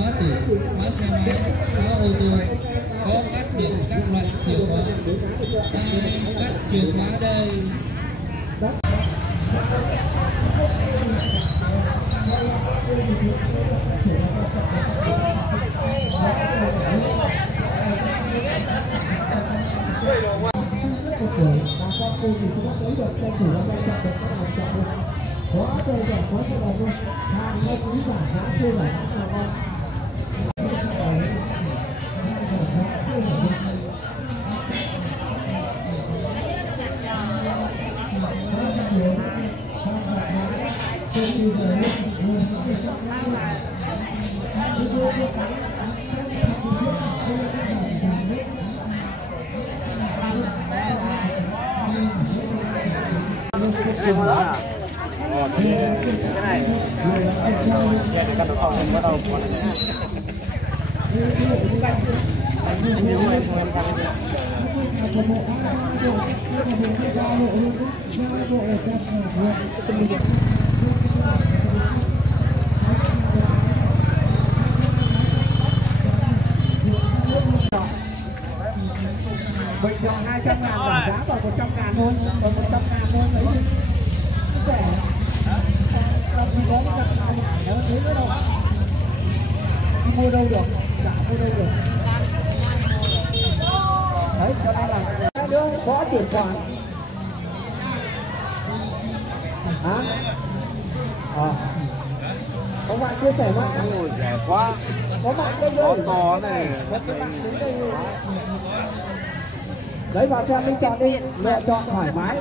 khóa tủ, khóa xe máy, khóa ô tô, có cắt được các loại chìa khóa. Ai cắt chìa khóa đây? Cái này giờ thì cần được không bắt đầu bình thường 200.000 giảm giá vào 100.000 thôi, còn 100.000 thôi lấy đi. Rẻ. Làm gì có cái cặp nào mà nó thế nữa đâu. Đi mua đâu được, chả mua đâu được. Đấy, cho nên là nữa có chuyển khoản. Hả? Có bạn chia sẻ không? ôi rẻ quá. Có bạn đây rồi. To này. Đấy vào xem đi, chọn đi, lựa chọn thoải mái,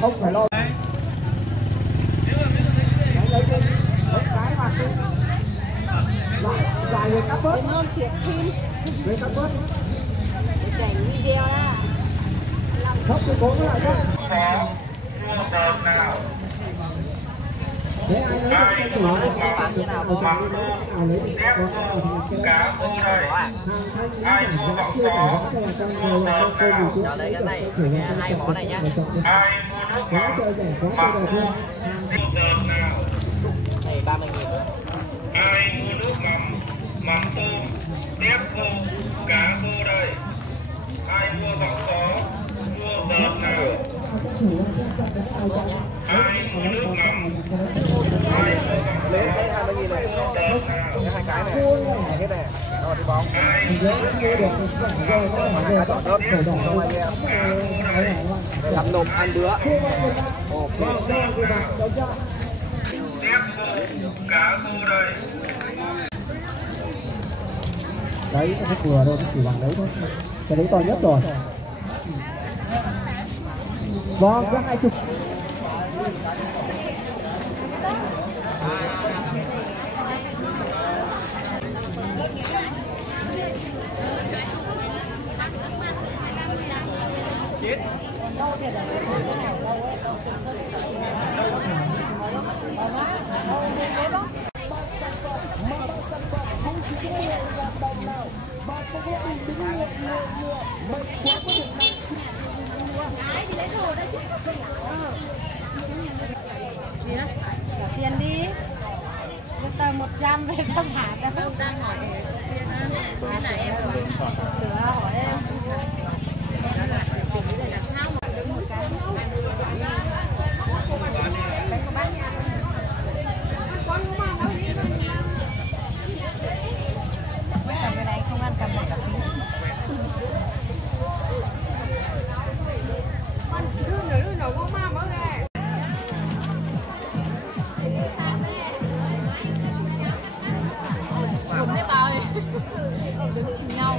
không phải lo. Đấy, lấy đi, lấy cái mặt đi. Dài về cắt bớt. Hơn thiệt phim. Về cắt bớt. Để video đó. Thấp thì cố lại thôi. Thế ai lấy được cái tủ này có bán như nào không? Nào lấy được cá vô đây. Ai mua bọc có. Cho lấy cái này, hai món này nhá. Ai mua nước mắm. Này 30.000. Ai mua nước mắm tôm, tép khô, cá vô đây. Ai mua bọc có, mua đợt nào. Ai mua nước mắm. Lấy 20.000 này. Cái hai cái này. Cái này. Nó đi bóng. Mà hai cái đỏ đớp. Không ai nghe. Làm nộp ăn đứa. Ok. Tép khô, cá vô đây. Đấy, nó vừa thôi, chỉ bằng đấy thôi. Cái đấy to nhất rồi. Vâng, có 20. Tiền đi. Bây giờ 100 về có giả đâu. Đang hỏi cái này em hỏi. Từ hỏi em. Làm sao mà được một cái. Đây có bác nha. Con đúng không? Cái này không ăn cầm một cà phê. Đưa nấu có ma mới ra. Cùng đấy bà ơi. Nhìn nhau.